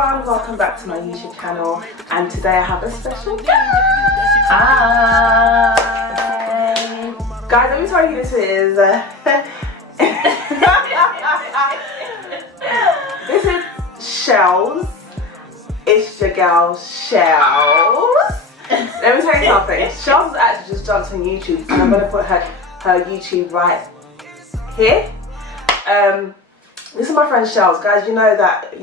everyone, welcome back to my YouTube channel, and today I have a special guest. Hi! Guys, let me tell you who this is. This is Shells. It's your girl Shells. Let me tell you something. Shells has actually just jumped on YouTube, and I'm going to put her YouTube right here. This is my friend Shells. Guys, you know that,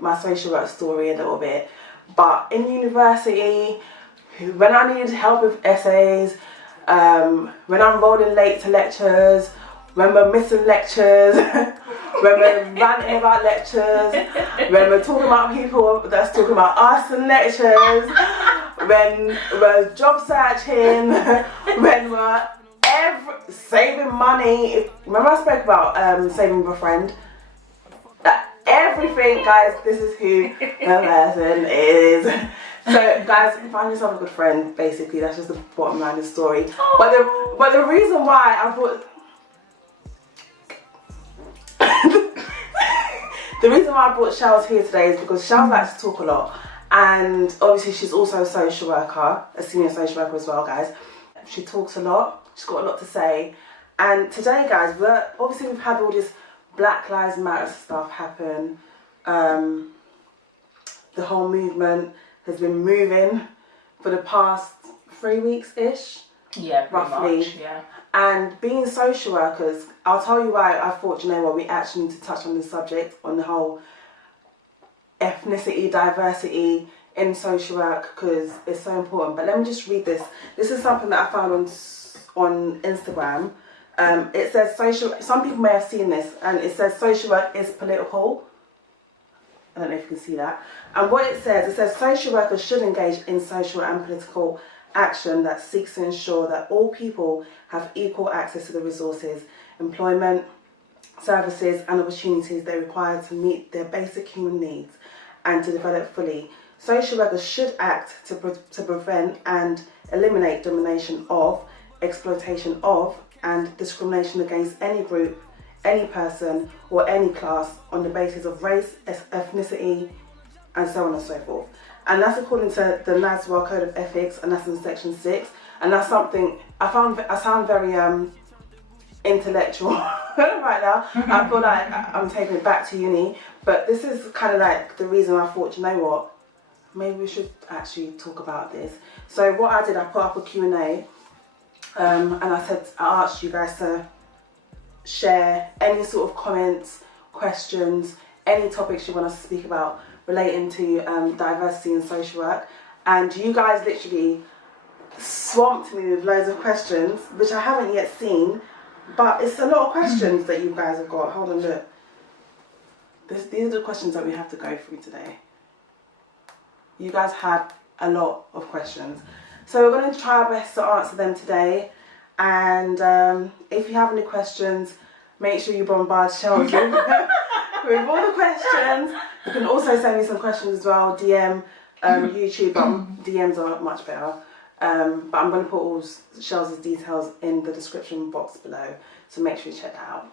my social work story a little bit, but in university, when I needed help with essays, when I'm rolling late to lectures, when we're missing lectures, when we're ranting about lectures, when we're talking about people that's talking about us in lectures, when we're job searching, when we're saving money. Remember I spoke about saving with a friend? Everything, guys, this is who the person is. So guys, find yourself a good friend, basically. That's just the bottom line of the story. But the reason why I brought the reason why I brought Shells here today is because Shells likes to talk a lot, and obviously she's also a social worker, a senior social worker as well, guys. She talks a lot, she's got a lot to say, and today, guys, we've had all this Black Lives Matter stuff happen. The whole movement has been moving for the past 3 weeks-ish. Yeah, roughly. much, yeah. And being social workers, I'll tell you why I thought, we actually need to touch on this subject, on the whole ethnicity, diversity in social work, because it's so important. But let me just read this. This is something that I found on Instagram. It says some people may have seen this, and it says social work is political. I don't know if you can see that. And what it says social workers should engage in social and political action that seeks to ensure that all people have equal access to the resources, employment, services and opportunities they require to meet their basic human needs and to develop fully. Social workers should act to prevent and eliminate domination of, exploitation of and discrimination against any group, any person or any class on the basis of race, ethnicity and so on and so forth. And that's according to the NASWA Code of Ethics, and that's in section 6. And that's something I sound very intellectual right now. I feel like I'm taking it back to uni, but this is kind of like the reason I thought, maybe we should actually talk about this. So what I did, I put up a Q&A, and I asked you guys to share any sort of comments, questions, any topics you want us to speak about relating to diversity in social work. And you guys literally swamped me with loads of questions, which I haven't yet seen, but it's a lot of questions that you guys have got. Hold on, look. These are the questions that we have to go through today. You guys had a lot of questions. So we're going to try our best to answer them today. And if you have any questions, make sure you bombard Shells with all the questions. You can also send me some questions as well, DM, YouTube, but DMs are much better. But I'm going to put all Shells' details in the description box below, so make sure you check that out.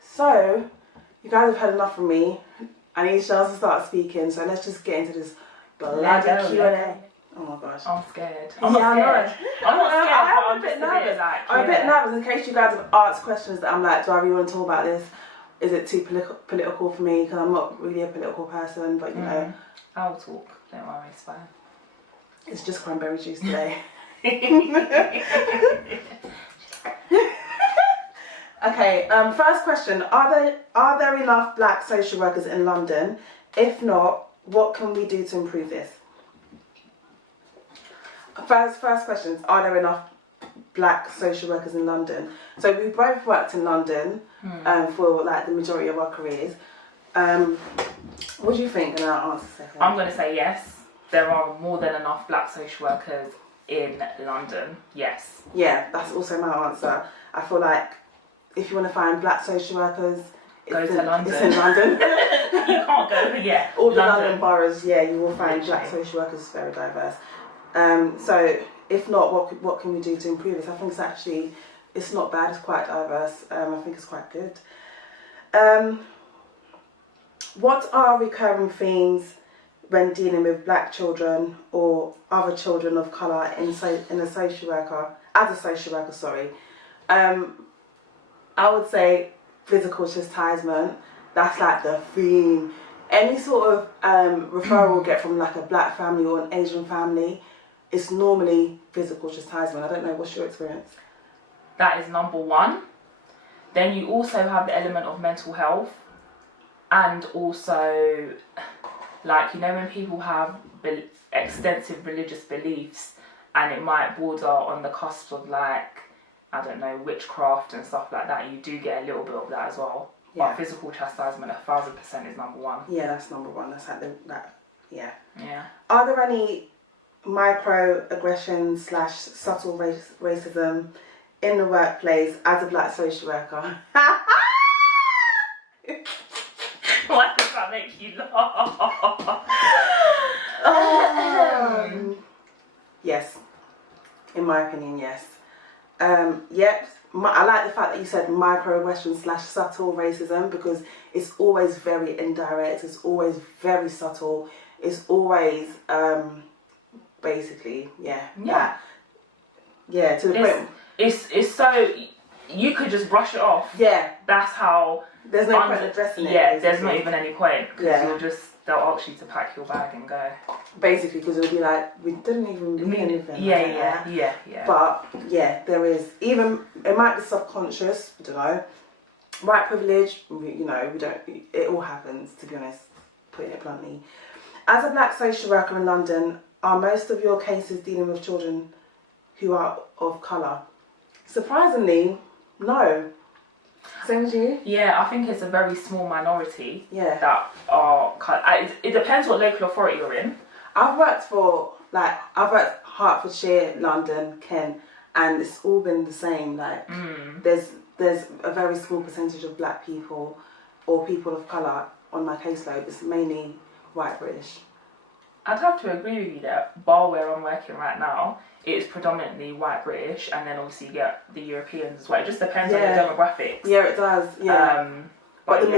So, you guys have heard enough from me. I need Shells to start speaking, so let's just get into this bloody Q&A. Oh my gosh. I'm scared. I'm not scared. I'm a bit nervous. I'm a bit nervous in case you guys have asked questions that I'm like, do I really want to talk about this? Is it too political for me? Because I'm not really a political person, but I'll talk. Don't worry, it's fine. It's just cranberry juice today. Okay, first question. Are there enough black social workers in London? If not, what can we do to improve this? First question, are there enough black social workers in London? So we both worked in London for like the majority of our careers. What do you think? And I'll answer second. I'm going to say yes. There are more than enough black social workers in London. Yes. Yeah, that's also my answer. I feel like if you want to find black social workers, go to London. It's in London. You can't go, yeah. All the London boroughs, yeah, you will find black social workers. It's very diverse. So if not, what can we do to improve this? I think it's not bad. It's quite diverse. I think it's quite good. What are recurring themes when dealing with black children or other children of colour as a social worker? Sorry. I would say physical chastisement. That's like the theme. Any sort of referral we get from like a black family or an Asian family, it's normally physical chastisement. I don't know, what's your experience? That is number one. Then you also have the element of mental health, and also, like, you know, when people have extensive religious beliefs and it might border on the cusp of, like, I don't know, witchcraft and stuff like that, you do get a little bit of that as well. Yeah. But physical chastisement, 1000% is number one. Yeah, that's number one. That's like yeah. Yeah. Are there any microaggressions / subtle racism in the workplace as a black social worker? Why does that make you laugh? Yes. In my opinion, yes. Yep. I like the fact that you said microaggressions / subtle racism, because it's always very indirect. It's always very subtle. It's always basically that. Yeah, to the point. It's so you could just brush it off. Yeah. That's how. There's no point addressing it. Yeah, there's not even any point, because they'll ask you to pack your bag and go. Basically, because it'll be like, we didn't even mean anything. Yeah. But yeah, there is, even, it might be subconscious, I don't know. White privilege, we don't, it all happens, to be honest, putting it bluntly. As a black social worker in London, are most of your cases dealing with children who are of colour? Surprisingly, no. Same as you? Yeah, I think it's a very small minority that are. It depends what local authority you're in. I've worked Hertfordshire, London, Kent, and it's all been the same. Like, there's a very small percentage of black people or people of colour on my caseload. It's mainly white British. I'd have to agree with you that bar where I'm working right now, it is predominantly white British, and then obviously you get the Europeans as well. It just depends on the demographics. Yeah, it does. Yeah. But the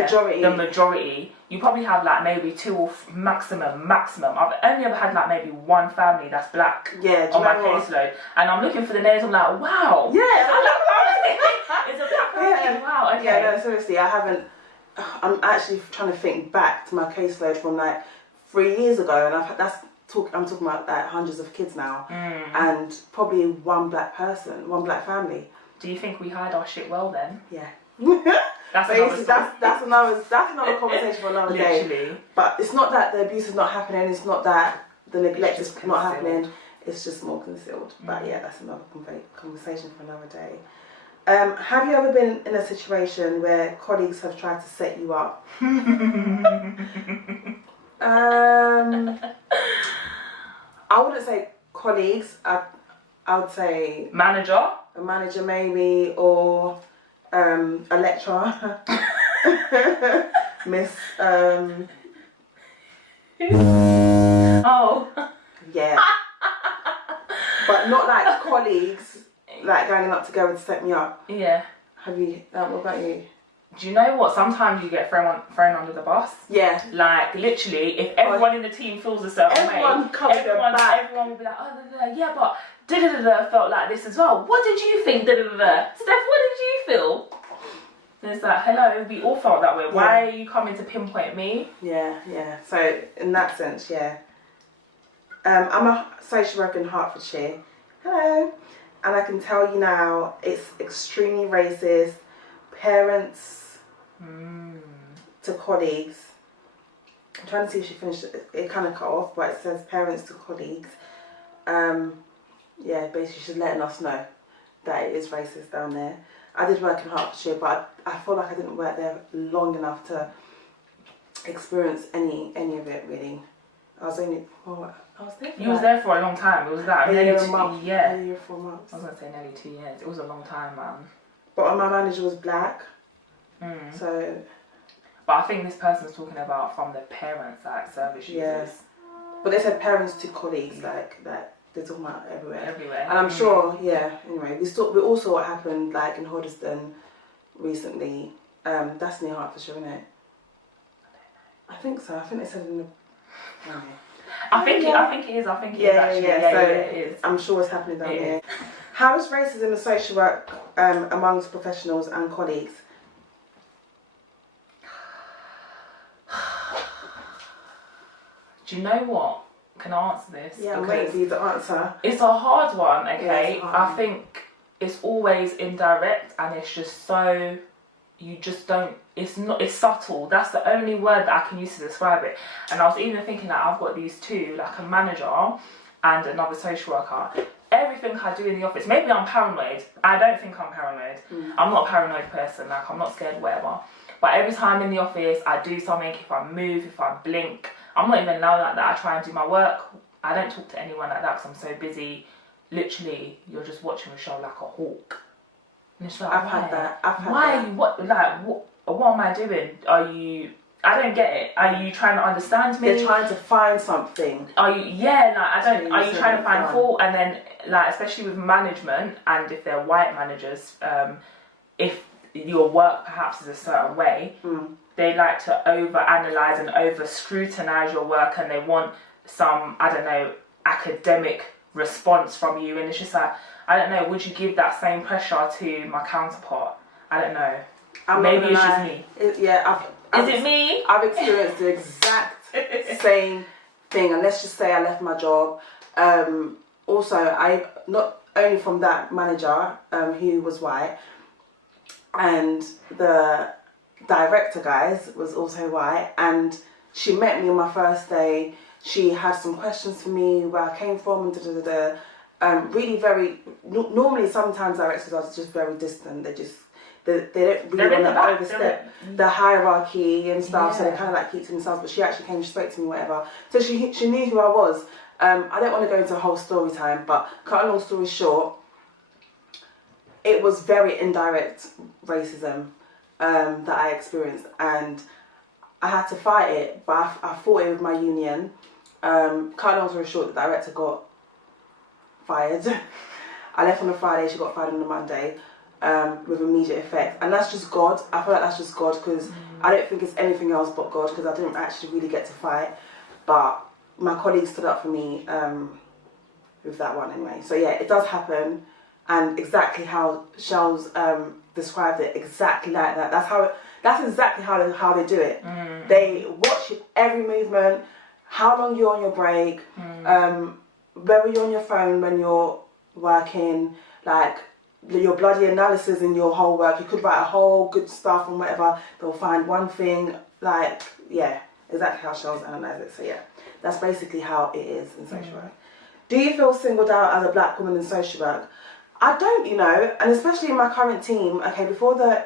majority, you probably have like maybe two or maximum. I've only ever had like maybe one family that's black on my caseload, and I'm looking for the names. I'm like, wow. Yeah, it's a black family. Wow. Okay. Yeah, no, seriously, I haven't. I'm actually trying to think back to my caseload from like 3 years ago, and I'm talking about like hundreds of kids now, and probably one black family. Do you think we hide our shit well then? Yeah. That's another conversation for another day. But it's not that the abuse is not happening. It's not that the neglect is not happening. It's just more concealed. But yeah, that's another conversation for another day. Have you ever been in a situation where colleagues have tried to set you up? I wouldn't say colleagues. I would say manager. A manager maybe, or a lecturer. Miss. Oh. Yeah. But not like colleagues, like going up together to set me up. Yeah. Have you? What about you? Do you know what? Sometimes you get thrown under the bus. Yeah. Like, literally, if everyone in the team feels a certain way, everyone will be like, oh, yeah, but da-da-da-da felt like this as well. What did you think? Da-da-da-da. Steph, what did you feel? And it's like, hello, we all felt that way. Why are you coming to pinpoint me? Yeah. So, in that sense, yeah. I'm a social worker in Hertfordshire. Hello. And I can tell you now, it's extremely racist. Parents to colleagues. I'm trying to see if she finished it. It kind of cut off, but it says parents to colleagues. Yeah, basically she's letting us know that it is racist down there. I did work in Hertfordshire, but I feel like I didn't work there long enough to experience any of it really. I was there. You was there for a long time. It was that nearly 2 months. Yeah. Nearly 4 months. I was gonna say nearly 2 years. It was a long time, man. But my manager was black, so. But I think this person's talking about from the parents, like service users. But they said parents to colleagues, like that. They're talking about everywhere. And I'm sure, anyway, we all saw what happened, like in Hoddesdon recently. That's near Hertfordshire, isn't it? I think so. I think they said it in the. I think it is. I think it is actually. So it is. I'm sure it's happening down It here. is. How is racism in social work amongst professionals and colleagues? Do you know what? Can I answer this? Yeah, I'm waiting for you to answer. It's a hard one, okay? Yeah, hard. I think it's always indirect and it's just so, you just don't, it's subtle. That's the only word that I can use to describe it. And I was even thinking that I've got these two, like a manager and another social worker. Everything I do in the office, maybe I'm paranoid. I don't think I'm paranoid. I'm not a paranoid person, like I'm not scared, whatever. But every time in the office, I do something, if I move, if I blink, I'm not even loud like that. I try and do my work. I don't talk to anyone like that because I'm so busy. Literally, you're just watching a show like a hawk. And it's like, I've had that. Why are you, what am I doing? Are you, I don't get it. Are you trying to understand me? They're trying to find something. Are you, are you trying to find fault? And then, like, especially with management, and if they're white managers, if your work perhaps is a certain way, they like to over-analyse and over-scrutinise your work, and they want some, I don't know, academic response from you. And it's just like, I don't know, would you give that same pressure to my counterpart? I don't know. Maybe it's just me. Is it me? I've experienced the exact same thing, and let's just say I left my job. Also, I not only from that manager who was white, and the director guys was also white, and she met me on my first day. She had some questions for me, where I came from, and really very. Normally, sometimes directors are just very distant. They don't really want to overstep the hierarchy and stuff, so they kind of like keep to themselves. But she actually came, she spoke to me, whatever. So she knew who I was. I don't want to go into a whole story time, but cut a long story short, it was very indirect racism that I experienced, and I had to fight it, but I fought it with my union. Cut a long story short, the director got fired. I left on a Friday, she got fired on a Monday. With immediate effect, and that's just God. I feel like that's just God, because I don't think it's anything else but God, because I didn't actually really get to fight, but my colleagues stood up for me with that one anyway. So yeah, it does happen, and exactly how Shell's described it, exactly like that. That's exactly how they do it. They watch every movement, how long you're on your break, whether you're on your phone when you're working, like your bloody analysis in your whole work. You could write a whole good stuff and whatever, they'll find one thing, like, yeah, exactly how Shell's analyse it. So yeah, that's basically how it is in social work. Do you feel singled out as a black woman in social work? I don't, and especially in my current team. Okay, before the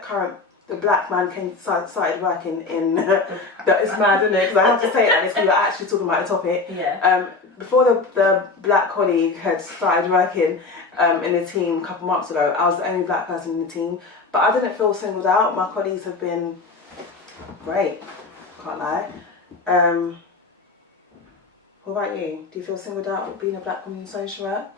black man started working in, it's mad, isn't it? Because I have to say it like this, because we're actually talking about the topic. Yeah. Before the black colleague had started working in the team a couple months ago, I was the only black person in the team, but I didn't feel singled out. My colleagues have been great, can't lie. What about you? Do you feel singled out with being a black woman in social work?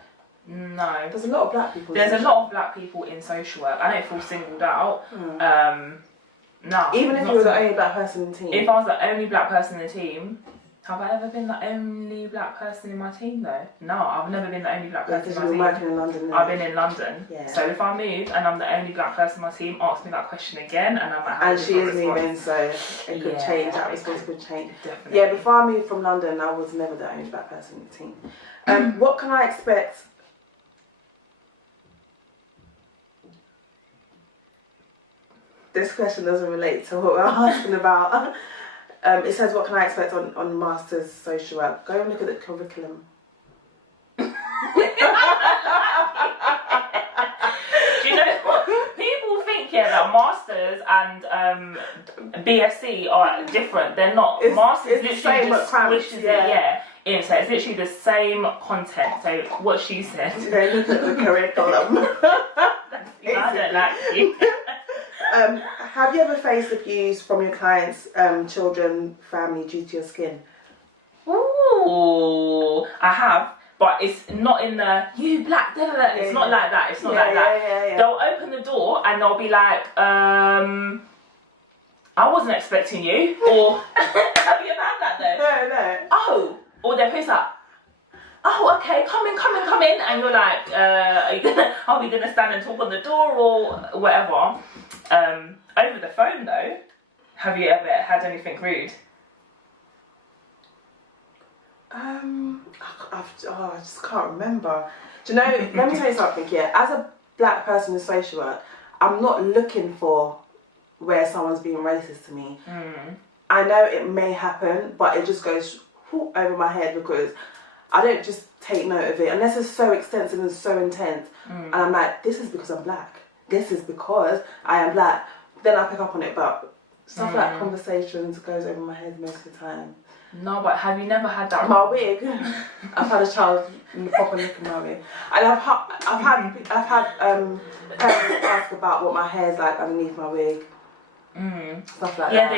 No. There's a lot of black people. There's a lot of black people in social work. I don't feel singled out. No. Even if you were the only black person in the team? If I was the only black person in the team, have I ever been the only black person in my team though? No, I've never been the only black person in my team. Because you've been working in London now. I've been in London. Yeah. So if I move and I'm the only black person in my team, ask me that question again, and I might have and she is moving, so it could change. That response could change. Definitely. Yeah, before I moved from London, I was never the only black person in the team. What can I expect? This question doesn't relate to what we're asking about. It says, what can I expect on Masters Social Work? Go and look at the curriculum. Do you know what? People think, that Masters and BSc are different. They're not. Masters literally just squishes it, in. So it's literally the same content. So what she said. Go look at the curriculum. I don't like you. Have you ever faced abuse from your clients, children, family due to your skin? Ooh, I have, but it's not in the you black. It's not like that. It's not like that. Yeah. They'll open the door and they'll be like, I wasn't expecting you. Or have you ever had that though? No. Oh, or their face like, oh, okay, come in, and you're like, are we gonna stand and talk on the door or whatever? Over the phone though, have you ever had anything rude? I just can't remember. Do you know? Let me tell you something. Yeah, as a black person in social work, I'm not looking for where someone's being racist to me. I know it may happen, but it just goes over my head because I don't just take note of it unless it's so extensive and so intense. And I'm like, this is because I'm black. This is because I am black. Then I pick up on it, but stuff like conversations goes over my head most of the time. No, but have you never had that? My wig. I've had a child pop and look at my wig, and I've had parents ask about what my hair's like underneath my wig. Stuff like that. Yeah,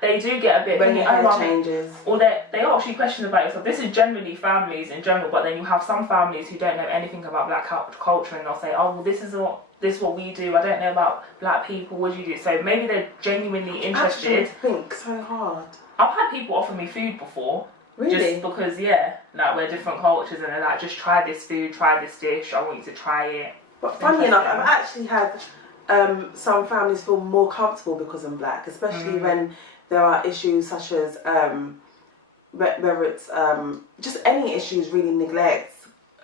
they do get a bit when your hair changes, or they ask you questions about yourself. This is generally families in general, but then you have some families who don't know anything about black culture, and they'll say, oh well, this is what we do. I don't know about black people. What do you do? So maybe they're genuinely interested. I think so hard. I've had people offer me food before. Really? Just because, like, we're different cultures and they're like, just try this food, try this dish, I want you to try it. But funny enough, I've actually had some families feel more comfortable because I'm black, especially when there are issues such as, whether it's just any issues, really neglect,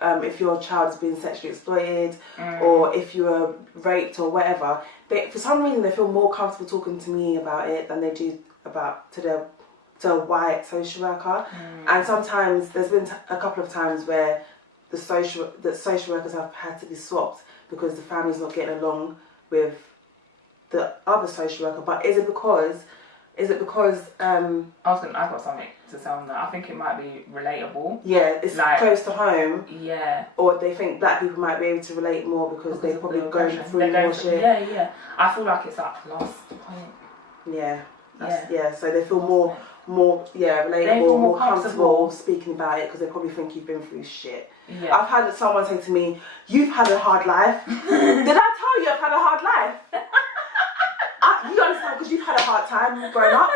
if your child is being sexually exploited or if you were raped or whatever. For some reason, they feel more comfortable talking to me about it than they do to a white social worker. And sometimes there's been a couple of times where the social workers have had to be swapped because the family's not getting along with the other social worker. But is it because I've got something to say on that. I think it might be relatable. Yeah, it's like, close to home. Yeah. Or they think black people might be able to relate more because they're probably going through more shit. Yeah. I feel like it's that last point. Yeah. So they feel more relatable, more comfortable speaking about it because they probably think you've been through shit. Yeah. I've had someone say to me, "You've had a hard life." Did I tell you I've had a hard life? You understand because you've had a hard time growing up.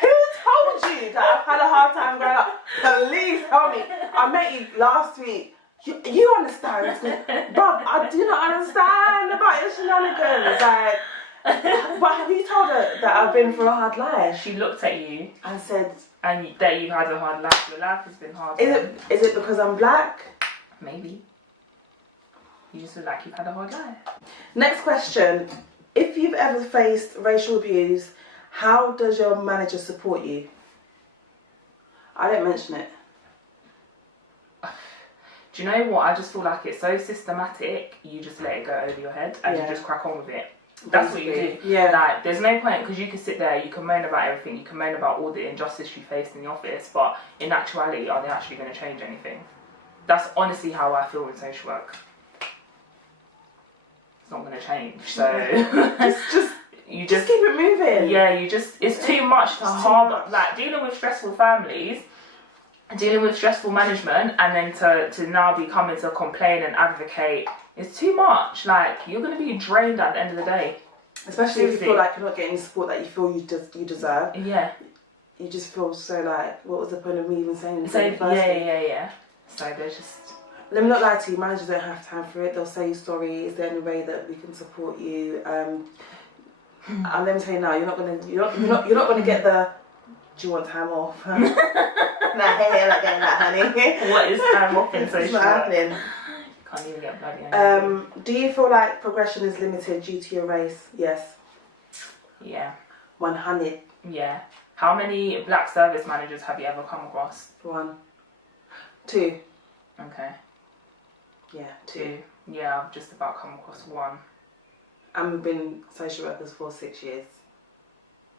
Who told you that I've had a hard time growing up? Please tell me. I met you last week. You understand? Bruv, I do not understand about your shenanigans. Like, but have you told her that I've been through a hard life? She looked at you and said, and that you've had a hard life. Your life has been hard. Is it because I'm black? Maybe. You just feel like you've had a hard life. Next question. If you've ever faced racial abuse, how does your manager support you? I didn't mention it. Do you know what? I just feel like it's so systematic, you just let it go over your head and you just crack on with it. That's what you do. Yeah. Like, there's no point, because you can sit there, you can moan about everything, you can moan about all the injustice you faced in the office, but in actuality, are they actually going to change anything? That's honestly how I feel with social work. It's not going to change, so... just keep it moving. Yeah, it's too much to harbour. Like, dealing with stressful families, dealing with stressful management, and then to now be coming to complain and advocate, it's too much. Like, you're going to be drained at the end of the day. Especially if you feel like you're not getting the support that you feel you deserve. Yeah. You just feel so like, what was the point of me even saying this? Yeah. So there's just... Let me not lie to you, managers don't have time for it. They'll say, sorry, is there any way that we can support you? And let me tell you now, you're not gonna get the, do you want time off? Nah, hey, I'm not getting that, honey. What is time off in social work? It's not happening. Can't even get bloody do you feel like progression is limited due to your race? Yes. Yeah. 100. Yeah. How many black service managers have you ever come across? 1. 2. Okay. Yeah, 2. Yeah, I've just about come across 1. And we've been social workers for 6 years.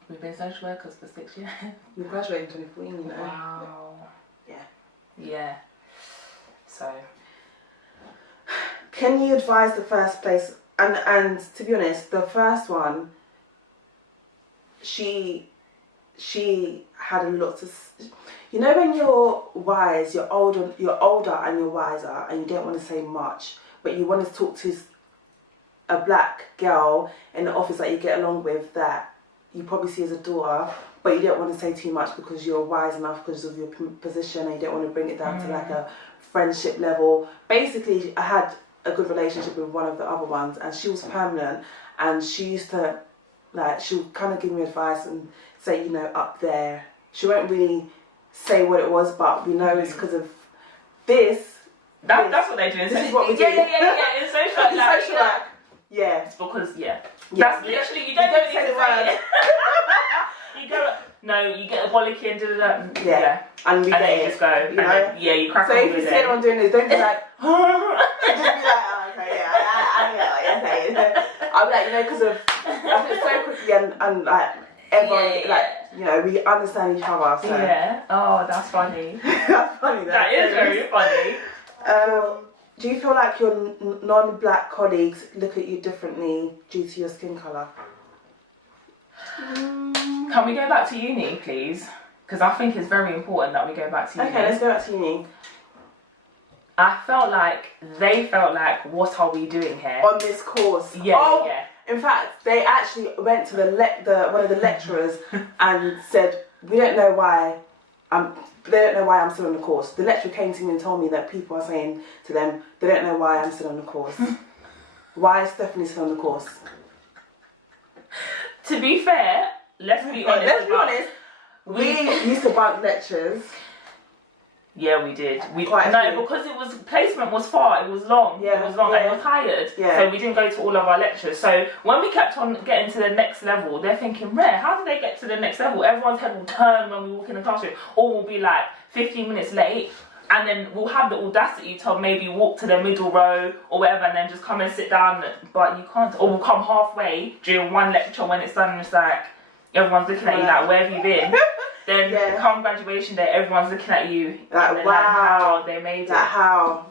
We've been social workers for 6 years? We graduated in 2014, you know. Wow. Yeah. So... Can you advise the first place, and to be honest, the first one, she had a lot to, you know, when you're wise, you're older and you're wiser, and you don't want to say much, but you want to talk to a black girl in the office that you get along with that you probably see as a daughter, but you don't want to say too much because you're wise enough because of your position, and you don't want to bring it down to like a friendship level. Basically, I had a good relationship with one of the other ones, and she was permanent, and she used to, like, she would kind of give me advice and say, you know, up there. She won't really say what it was, but we know it's because of this. That's what they do. This is what we do. Yeah. It's social work. Like, social work. Yeah. It's because, Yeah. That's literally, you don't say the say word. it. You go, no, you get a bollocky and da. Yeah. And we and get then you it, just go. you know? You crack So on if with you it. see anyone doing this, don't be like, just be like, oh, okay, yeah, I know what you're saying. I'll be like, you know, because of, I think so quickly and like, everyone, like, you know, we understand each other, so. Yeah. Oh, that's funny. That's funny, That is very funny. Do you feel like your non-black colleagues look at you differently due to your skin colour? Can we go back to uni, please? Because I think it's very important that we go back to uni. Okay, let's go back to uni. I felt like they felt like, what are we doing here? On this course. Yeah. In fact, they actually went to one of the lecturers and said, they don't know why I'm still on the course. The lecturer came to me and told me that people are saying to them, they don't know why I'm still on the course. Why is Stephanie still on the course? To be fair, let's be honest. We used to bunk lectures. Yeah, we did. Quite because placement was far, it was long. Yeah, it was long, and it was tired. Yeah. So we didn't go to all of our lectures. So when we kept on getting to the next level, they're thinking, how did they get to the next level? Everyone's head will turn when we walk in the classroom, or we'll be like 15 minutes late, and then we'll have the audacity to maybe walk to the middle row or whatever, and then just come and sit down. But you can't. Or we'll come halfway during one lecture when it's done, and it's like everyone's looking at you like, where have you been? Then come graduation day, everyone's looking at you like, wow, like, how they made it. Like, how?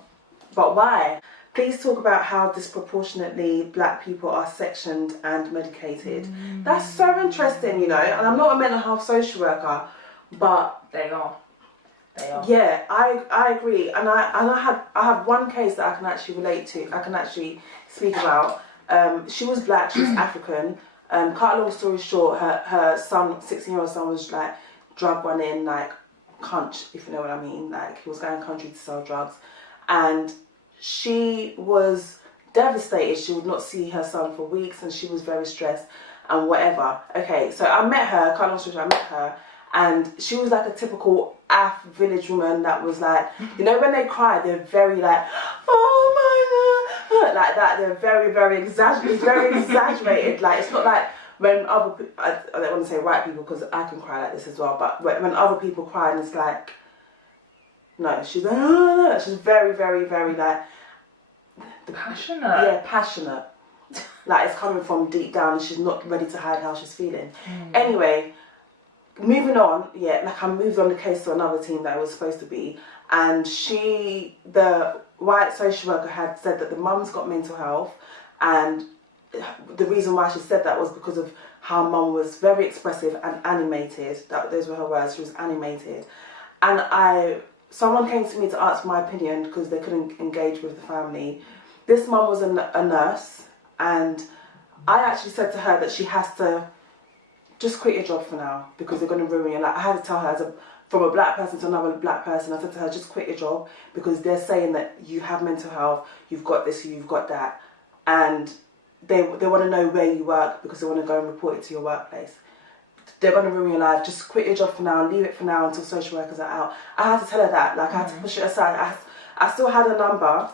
But why? Please talk about how disproportionately black people are sectioned and medicated. That's so interesting, you know. And I'm not a mental health social worker, but they are. Yeah, I agree. And I have one case that I can actually relate to. I can actually speak about. She was black. She was African. Cut a long story short, her son, 16-year-old son, was like drug running, like cunch, if you know what I mean. Like, he was going country to sell drugs, and she was devastated. She would not see her son for weeks, and she was very stressed and whatever. Okay, so I met her, cut a long story short, I met her, and she was like a typical Af village woman that was like, you know, when they cry, they're very like, oh my God, like that. They're very, very exaggerated. Like, it's not like when other people, I don't want to say white people because I can cry like this as well, but when other people cry, and it's like, no, she's like, oh, she's very, very, very like passionate. Yeah, passionate. Like, it's coming from deep down, and she's not ready to hide how she's feeling. Anyway, moving on, like, I moved on the case to another team that it was supposed to be, and the white social worker had said that the mum's got mental health, and the reason why she said that was because of how mum was very expressive and animated. Those were her words. She was animated, and someone came to me to ask my opinion because they couldn't engage with the family. This mum was a nurse, and I actually said to her that she has to just quit your job for now because they're going to ruin your life. I had to tell her, from a black person to another black person, I said to her, just quit your job because they're saying that you have mental health, you've got this, you've got that, and they want to know where you work because they want to go and report it to your workplace. They're going to ruin your life. Just quit your job for now, leave it for now until social workers are out. I had to tell her that. Like, I had to push it aside. I still had a number,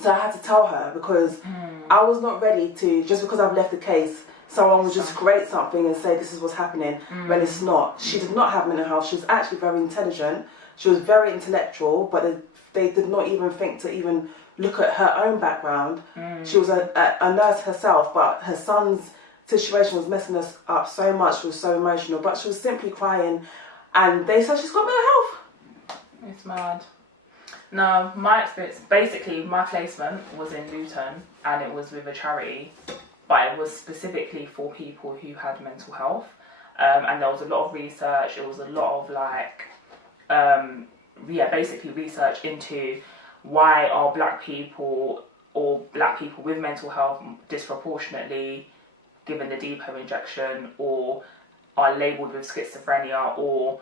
so I had to tell her because I was not ready to, just because I've left the case, someone would just create something and say this is what's happening when it's not. She did not have mental health. She was actually very intelligent. She was very intellectual, but they did not even think to even look at her own background. She was a nurse herself, but her son's situation was messing us up so much. She was so emotional, but she was simply crying, and they said she's got mental health. It's mad. No, my experience, basically my placement was in Luton, and it was with a charity, but it was specifically for people who had mental health, and there was a lot of research. It was a lot of like basically research into why are black people or black people with mental health disproportionately given the depot injection or are labelled with schizophrenia or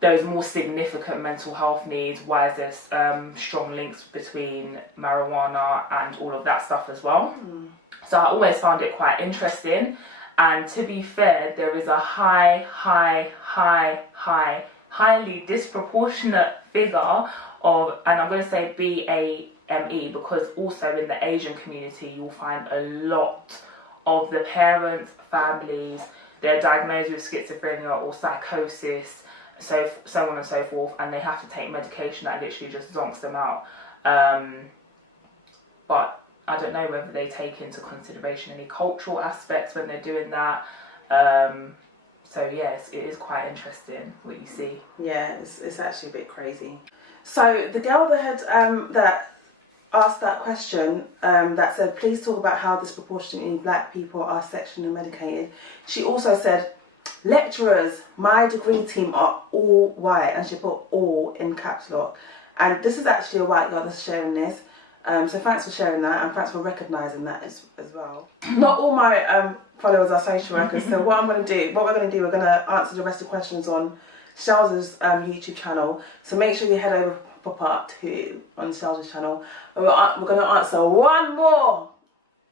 those more significant mental health needs, why is there strong links between marijuana and all of that stuff as well. So I always found it quite interesting. And to be fair, there is a highly disproportionate figure of, and I'm going to say BAME, because also in the Asian community you'll find a lot of the parents, families, they're diagnosed with schizophrenia or psychosis, so on and so forth, and they have to take medication that literally just zonks them out. But I don't know whether they take into consideration any cultural aspects when they're doing that. So yes, it is quite interesting what you see. Yeah, it's actually a bit crazy. So the girl that had that asked that question, that said, please talk about how disproportionately black people are sexually medicated. She also said, lecturers, my degree team are all white, and she put all in caps lock. And this is actually a white girl that's sharing this. So thanks for sharing that, and thanks for recognising that as well. Not all my followers are social workers, so what we're going to do, we're going to answer the rest of the questions on Shells' YouTube channel. So make sure you head over for part 2 on Shells' channel. We're going to answer one more.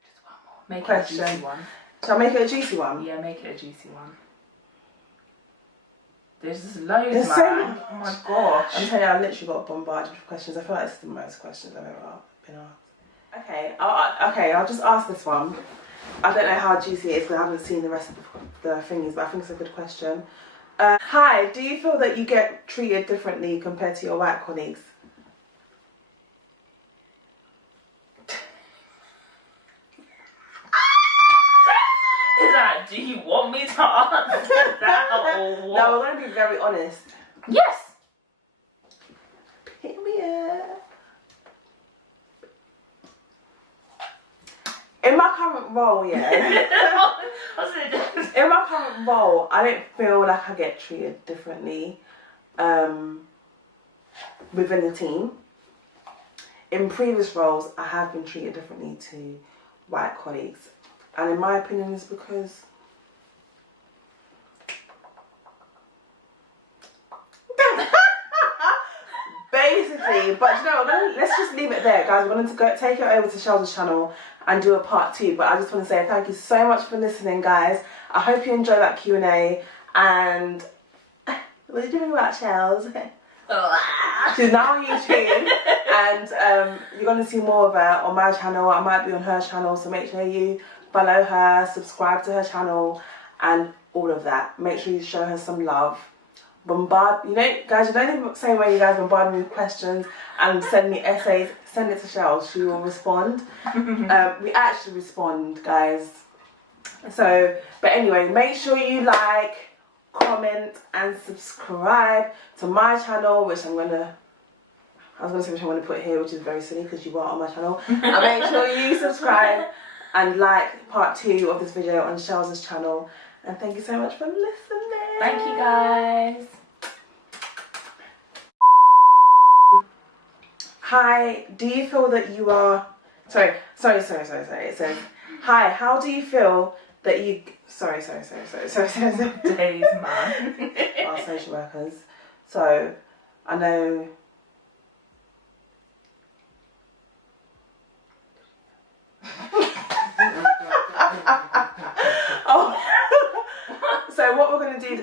Just one more. Make question. it a juicy one. Shall I make it a juicy one? Yeah, make it a juicy one. There's just loads, There's man. so much. Oh my gosh. I'm telling you, I literally got bombarded with questions. I feel like it's the most questions I've ever been asked. Okay, I'll just ask this one. I don't know how juicy it is because I haven't seen the rest of the thingies, but I think it's a good question. Hi, do you feel that you get treated differently compared to your white colleagues? Is that, do you want me to answer that or what? No, we're going to be very honest. Yes. Period. In my current role, yeah. In my current role, I don't feel like I get treated differently within the team. In previous roles, I have been treated differently to white colleagues. And in my opinion, it's because basically, but you know, let's just leave it there, guys. We're going to go take it over to Shells' channel and do a part 2. But I just want to say thank you so much for listening, guys. I hope you enjoyed that Q&A. And what are you doing about Shells? She's now on YouTube, and you're going to see more of her on my channel. I might be on her channel, so make sure you follow her, subscribe to her channel, and all of that. Make sure you show her some love. Bombard, you know, guys, you know the same way you guys bombard me with questions and send me essays, send it to Shells. She will respond. We actually respond, guys. So, but anyway, make sure you like, comment, and subscribe to my channel, which I was gonna say which I'm gonna put here, which is very silly because you are on my channel. And make sure you subscribe and like part 2 of this video on Shells' channel. And thank you so much for listening. Thank you, guys. Hi, do you feel that you are... Sorry. It says, hi, how do you feel that you... Sorry. Days, man. Our social workers. So, I know... Oh, so what we're going to do...